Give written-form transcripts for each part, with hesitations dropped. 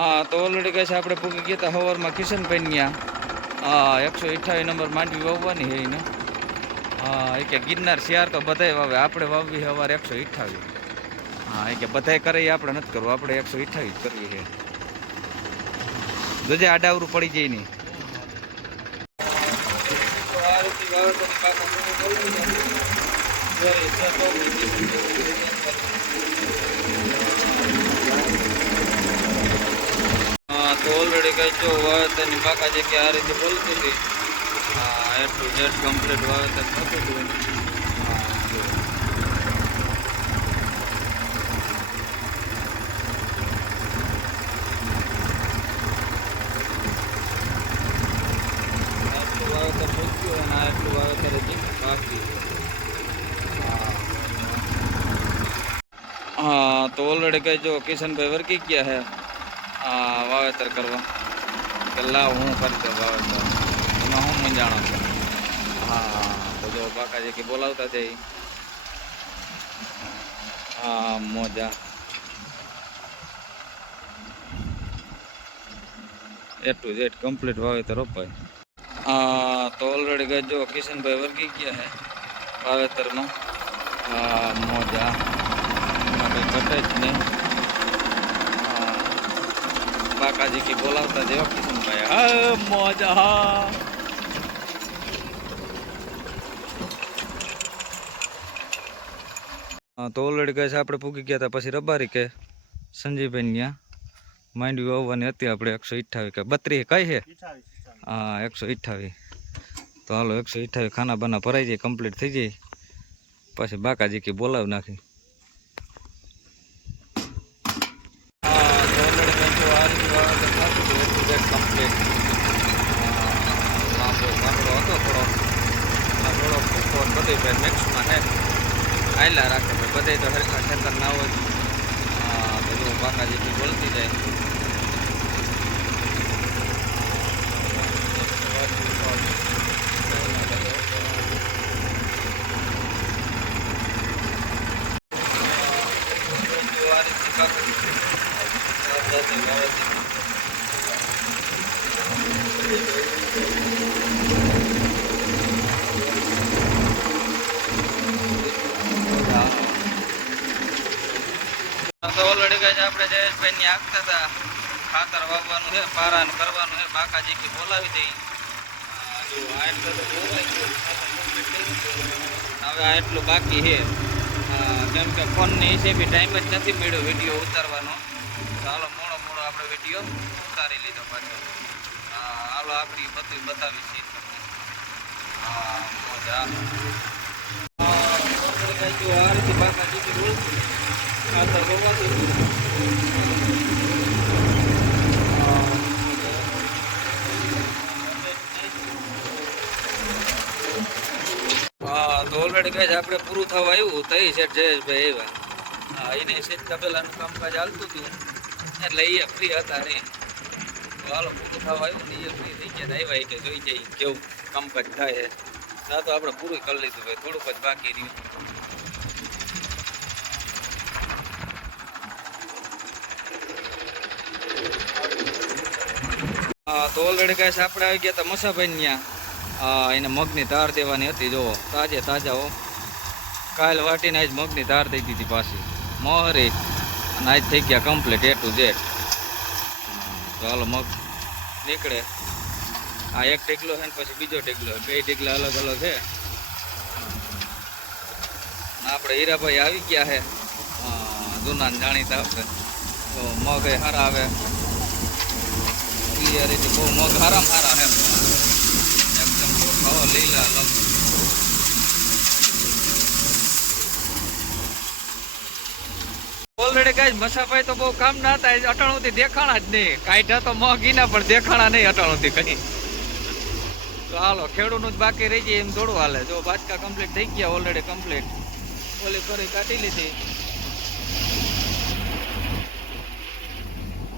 હા તો ઓલરેડી કહે છે આપણે પૂકી ગયા હતા હવારમાં કિશનભાઈ ત્યાં. હા 128 નંબર માંડવી વાવવાની છે એને. હા એ કે ગિરનાર શિયાર તો બધાય વાવે, આપણે વાવવી સવારે 128. હા એ કે બધાય કરે એ આપણે નથી કરવું, આપણે 128 જ કરવી છે. જોજે આડાવરું પડી જાય નહીં. હા તો ઓલરેડી કઈ જો વાવેતરની બાકા જે કે આ રીતે બોલતી હતી. હા એટલું જેટ કમ્પ્લીટ વાવેતર થતું હતું. એટલું વાવેતર થઈ ગયું અને એટલું વાવેતર હજી બાકી. હા તો ઓલરેડી કઈ જો કિશનભાઈ વર્ગી ગયા છે વાવેતર કરવા. કે લાવ હું કરી દઉં વાવેતર, એમાં હું મંજાણો છું. હા તો જો બાકાજી કે બોલાવતા જઈ. હા મોજા એટલું જેટ કમ્પ્લીટ વાવેતર અપાય. હા તો ઓલરેડી કઈ જો કિશનભાઈ વર્ગી ગયા છે વાવેતરમાં. હા મોજા એમાં કઈ ઘટે જ નહીં. બાકાજી की बोलावता देव किशनभाई हा मजा हा. તો ઓલરેડી કહે છે આપણે પૂકી ગયા હતા પછી રબારી કે સંજીવભાઈ ત્યાં માંડવી વાવવાની હતી આપણે 128 કે 32 કઈ છે. હા 128. તો હાલો 128 ખાના બાના ભરાઈ જાય, કમ્પ્લીટ થઈ જાય પછી બાકાજી કે બોલાવી નાખી. કમ્પ્લીટ ગામડો હતો થોડો ફૂકો બધું ભાઈ મિક્સમાં હે આયલા રાખે ભાઈ બધે તો હરખા ખેતર ના હોય. તો જો બાકાજી બોલતી જાય. તો ઓલરેડી કઈ આપણે જયેશભાઈ ની આગતા હતા ખાતર વાવવાનું છે, પારાન કરવાનું છે. બાકાજી કે બોલાવી દઈ. હવે આ એટલું બાકી છે કેમ કે ફોનની હિસાબે ટાઈમ જ નથી મળ્યો વિડીયો ઉતારવાનો. ચાલો મોડો આપણે વિડીયો ઉતારી લીધો પાછો. હાલો આપણી બધું બતાવી છે. હા મજા આ રીતે બાકાજી કે ખાતર વાવવાનું. હા તો ઓલરેડી કહે છે આપણે પૂરું થવા આવ્યું તઈ શેઠ જયેશભાઈ આવ્યા. હા એને શેઠ તબેલાનું કામકાજ હાલતું હતું એટલે એ ફ્રી હતા નહીં. તો હાલો પૂરું થવા આવ્યું ને એ ફ્રી થઈ ગયા આવ્યા કે જોઈ જાય કેવું કામકાજ થાય છે. ના તો આપણે પૂરું કરી લીધું ભાઈ, થોડુંક જ બાકી રહ્યું. હા તો ઓલરેડી કહે છે આપણે આવી ગયા હતા મસાભાઈ ત્યાં. એને મગની તાર દેવાની હતી. જો તાજા હો, કાલ વાટીને આજ મગની તાર દઈ દીધી પાછી મોહરી અને આજ થઈ ગયા કમ્પ્લીટ A to Z. તો હાલો મગ નીકળે. આ એક ઢેકલો છે ને પછી બીજો ઢેકલો છે, બે ઢેકલા અલગ અલગ છે. આપણે હીરાભાઈ આવી ગયા છે જૂના જાણીતા આપણે. તો મગ એ સારા આવે ક્લિયરિટી બહુ મગ હારામાં હારા છે એકદમ ચોખ્ખા લીલા લગ. ઓલરેડી કઈ મસાભાઈ તો બહુ કામ ના હતા, અટાણુંથી દેખાણા જ નહીં. કાઢ્યા તો મગીના પણ દેખાણા નહીં અટાણુંથી કઈ. તો હાલો ખેડૂતનું જ બાકી રહી જાય એમ થોડું હાલે. જો બાચકા કમ્પ્લીટ થઈ ગયા ઓલરેડી કમ્પ્લીટ. ઓલી ફરી કાઢી લીધી.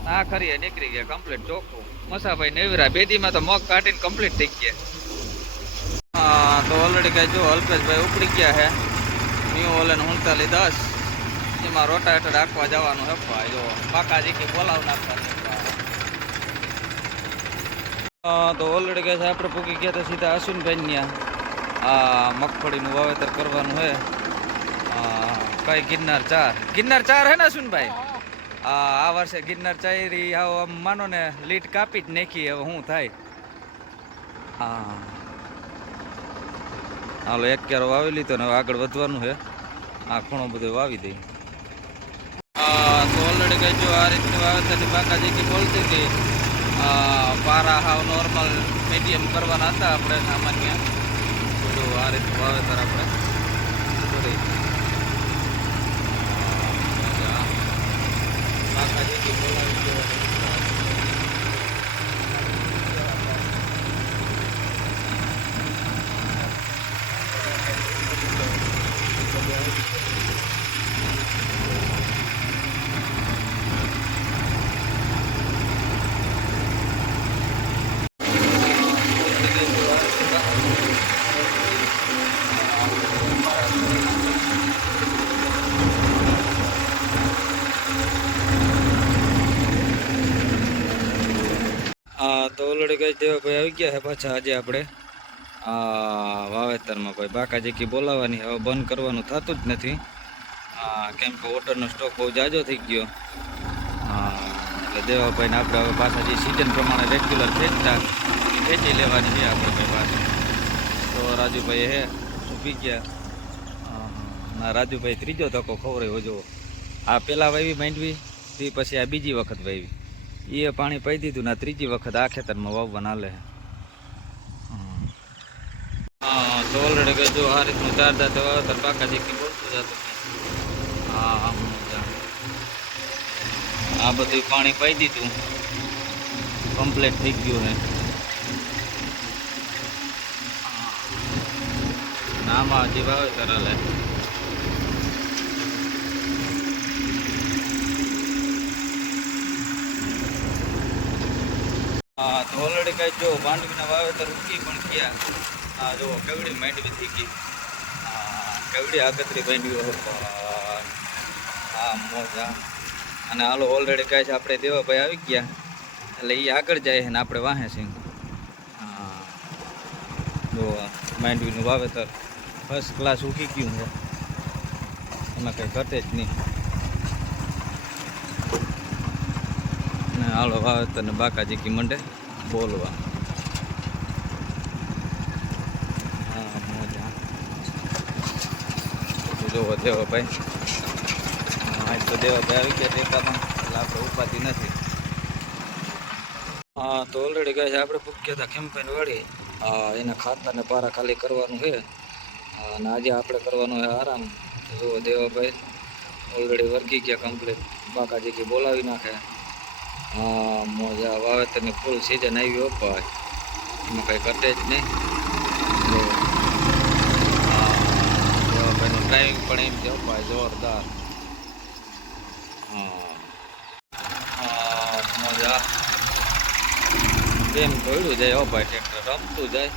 હા ખરી નીકળી ગયા કમ્પ્લીટ ચોખ્ખું. મસાભાઈ નેવરા બેદીમાં તો મગ કાઢીને કમ્પ્લીટ થઈ ગયા. હા તો ઓલરેડી કઈ જો અલ્પેશભાઈ ઉપડી ગયા છે ન્યુ ઓલેન 3910. એમાં રોટાવેટર રાખવા જવાનું હે. જો બાકાજી કે બોલાવ નાખતા તો ઓલરેડી કહે છે આપણે પૂકી ગયા હતા સીધા અશ્વિનભાઈ ત્યાં આ મગફળીનું વાવેતર કરવાનું છે. કઈ ગિરનાર ચાર હે ને અશ્વિનભાઈ? આ વર્ષે ગિરનાર ચાયરી આમ માનો ને લીટ કાપી જ નાખી. હવે શું થાય? હા હાલો એક ક્યારો વાવી લીધો ને હવે આગળ વધવાનું છે. આ ખૂણો બધો વાવી દઈ. તો ઓલરેડી કઈ જો આ રીતની વાવેતરની બાકાજી બોલતી હતી. પારા હાવ નોર્મલ મીડિયમ કરવાના હતા આપણે સામાન્ય. બધું આ રીતનું વાવેતર આપણે કરી બાકાજી બોલાવી દેવાની. તો ઓલરેડી કઈ દેવાભાઈ આવી ગયા છે પાછા આજે આપણે વાવેતરમાં. ભાઈ બાકાજી બોલાવવાની હવે બંધ કરવાનું થતું જ નથી. કેમ કે વોટરનો સ્ટોક બહુ જાજો થઈ ગયો. એટલે દેવાભાઈને આપણે હવે પાછા જે સિઝન પ્રમાણે રેગ્યુલર ખેંચી લેવાની છે આપણે ભાઈ પાછું. તો રાજુભાઈ હે સૂકી ગયા. ના રાજુભાઈ ત્રીજો ધક્કો ખવડાવ્યો જો. આ પહેલાં વાવી માંડવી તે પછી આ બીજી વખત વાવી. એ પાણી પાઈ દીધું ને ત્રીજી વખત આ ખેતરમાં વાવવા ના લે. તો ઓલરેડી કે જો આ રીતનું ચાર દાંત વાવેતર બાકાજી બોલતું જતું. આ બધું પાણી પાઈ દીધું, કમ્પ્લીટ થઈ ગયું હે. આમાં હજી વાવેતર હાલે. તો ઓલરેડી કઈ જો માંડવીના વાવેતર ઉકી પણ ગયા. જો કેવડી માંડવી થઈ ગઈ. કેવડી આગતરી માંડવી. મોજા. અને હાલો ઓલરેડી કહે છે આપણે દેવાભાઈ આવી ગયા એટલે એ આગળ જાય ને આપણે વાહે છે. જો માંડવીનું વાવેતર ફર્સ્ટ ક્લાસ ઉકી ગયું છે. એમાં કંઈ ઘટે જ નહીં. ને હાલો વાવેતરને બાકાજી મંડે બોલવા. મોજા. જોવો દેવાભાઈ. તો દેવાભાઈ આવી ગયા ટેકામાં એટલે આપણે ઉપાધિ નથી. તો ઓલરેડી કહે છે આપણે પૂછ્યા હતા ખેમભાઈ વાળી. એના ખાતરને પારા ખાલી કરવાનું છે. અને આજે આપણે કરવાનું છે આરામ. જુઓ દેવાભાઈ ઓલરેડી વર્ગી ગયા કમ્પ્લીટ. બાકાજી બોલાવી નાખે. મોજા વાવેતરની ફૂલ સિઝન આવી અપાય. એમાં કંઈ ઘટે જ નહીં. દેવાભાઈનું ડ્રાઇવિંગ પણ એમ છે અપાય જોરદાર. મજા એમ દોડ્યું જાય. હો ભાઈ ટ્રેક્ટર રમતું જાય,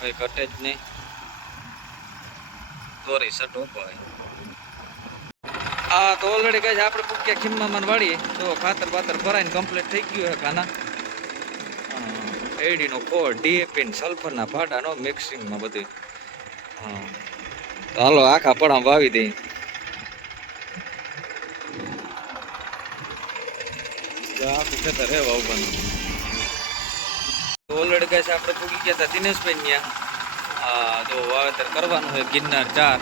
કઈ ઘટે જ નહીં. દોરી સટો ભાઈ. તો ઓલરેડી કહે છે આપણે પૂછ્યા ખીમ્મામાં વાળી. તો ખાતર બાતર ભરાઈને કમ્પ્લીટ થઈ ગયું છે ખાના. એડીનો ખોળ, ડીએપી ને સલ્ફરના ભાડાનો મિક્સિંગમાં બધું. તો હાલો આખા પડામાં વાવી દઈ. આખું ખેતર હે વાવવાનું. તો ઓલરેડી કહે છે આપણે પૂગી ગયા હતા દિનેશભાઈ ત્યાં. જો વાવેતર કરવાનું છે ગિરનાર 4.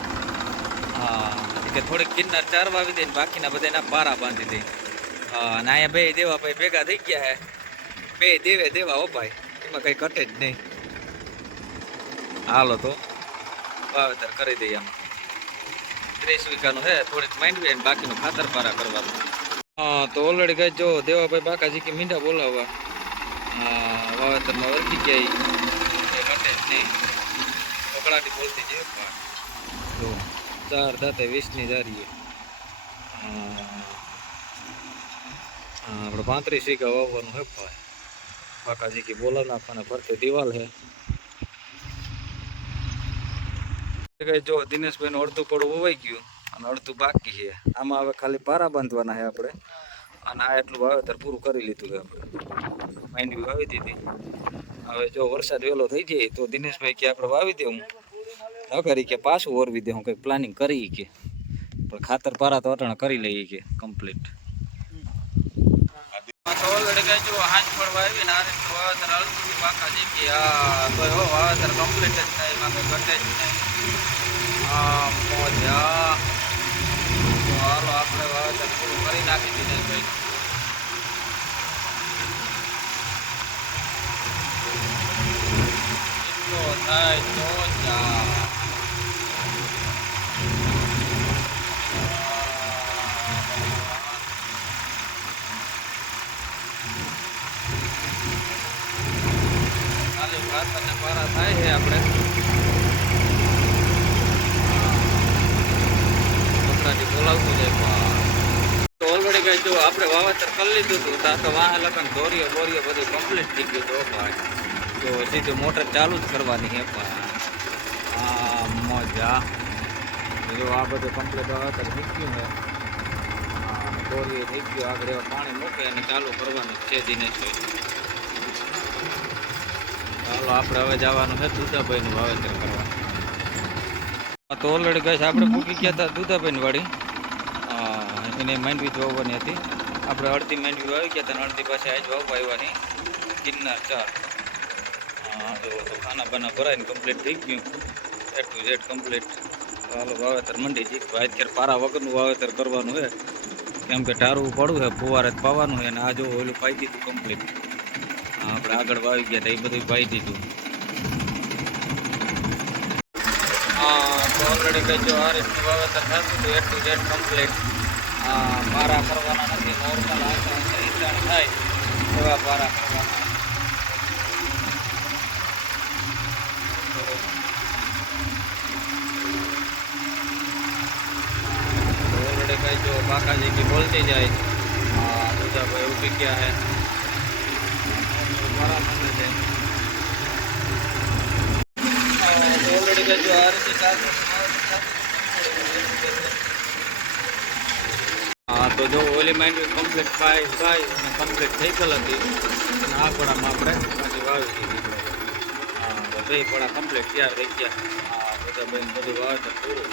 કે થોડીક ગિરનાર 4 વાવી દઈને બાકીના બધાના પારા બાંધી દઈ. અને અહીંયા બે દેવા ભાઈ ભેગા થઈ ગયા છે. બે દેવા હો ભાઈ, એમાં કંઈ ઘટે જ નહીં. હાલો તો વાવેતર કરી દઈએ. આમાં 30 વીઘાનું છે. થોડીક માંડવી અને બાકીનું ખાતર પારા કરવાનું. તો ઓલરેડી કહે જો દેવાભાઈ બાકાજી મીંડા બોલાવવા. વાવેતરમાં વર્ગી ગયા. એ ઘટે જ નહીં. પકડાટી બોલતી છે. જો 4 દાંતે 20ની જારીએ. આપણે 35 વીઘા વાવવાનું હે ભાઈ. બાકાજી બોલાવ નાખવાના ફરતે દિવાલ છે. જો દિનેશભાઈનું અડધું પડું વવાઈ ગયું અને અડધું બાકી છે. આમાં હવે ખાલી પારા બાંધવાના છે આપણે. અને આ એટલું વાવેતર પૂરું કરી લીધું છે આપણે. માંડવી વાવી દીધી. હવે જો વરસાદ વહેલો થઈ જાય તો દિનેશભાઈ કે આપણે વાવી દે, હું ન કરી કે પાછું ઓરવી દે, હું કંઈક પ્લાનિંગ કરી કે પણ ખાતર પારા તો અટાણા કરી લઈએ કે કમ્પ્લીટ. તો ઓલરેડી કઈ જો હાંજ પડવા આવી ને આ રીતનું વાવેતર હાલતું પાકા જે કે આ તો એવો વાવેતર કમ્પ્લીટ જ થાય, એમાં કંઈ ઘટે જ નહીં. મોજા તો હાલો આપણે વાવેતર પૂરું કરી નાખી દીધું ભાઈ. એટલો થાય તો ખાલી ખાતર ને પારા થાય છે આપણે બોલાવતું જાય. તો ઓલરેડી કઈ જો આપણે વાવેતર કરી લીધું હતું ત્યાં તો વાહ લખન દોરીઓ બોરીઓ બધું કમ્પ્લીટ થઈ ગયું હતું ભાઈ. તો સીધું મોટર ચાલુ જ કરવાની છે પણ આ મજા જો આ બધું કમ્પ્લીટ વાવેતર થઈ ગયું છે. દોરીઓ થઈ ગયું, આગળ એવા પાણી મૂકે અને ચાલુ કરવાનું છે દિનેશભાઈ. ચાલો આપણે હવે જવાનું છે દુધાભાઈનું વાવેતર કરવાનું. તો ઓલરેડી ગઈ આપણે પૂકી ગયા હતા દુધાભાઈની વાડી, એને માંડવી વાવવાની હતી. આપણે અડધી માંડવી વાવી ગયા હતા અને અડધી પાસે આજ વાવવા આવ્યા નહીં. ગિરનાર 4 જો તો ખાના બાના ભરાઈને કમ્પ્લીટ થઈ ગયું, A to Z કમ્પ્લીટ. ચાલો વાવેતર મંડી જઈ ભાઈ. અત્યારે પારા વગરનું વાવેતર કરવાનું છે કેમ કે ટારવું પડવું છે, ફુવારે જ પાવાનું છે. અને આ જો ઓલું પાઈ દીધું કમ્પ્લીટ. આપણે આગળ વાવી ગયા હતા એ બધું પાઈ દીધું. તો ઓલરેડી કઈ જો આ રીતનું વાવેતર થતું હતું A to Z કમ્પ્લીટ. પારા કરવાના નથી, નોર્મલ ઈંડાણ થાય એવા પારા કરવાના. ઓલરેડી કઈ જો કાકાજી की બોલતી જાય દુધાભાઈ ઉભી ગયા હે પારા મને જાય. ઓલરેડી કઈ જો આ રીતે ચાલતું. તો જો ઓલી માંડવી કમ્પ્લીટ ખાઈ અને કમ્પ્લીટ થઈ ગયેલ હતી અને આ પડામાં આપણે પાછી વાવી દીધી. તો બે પડા કમ્પ્લીટ તૈયાર થઈ ગયા. બધા બેન બધું વાવેતર પૂરું.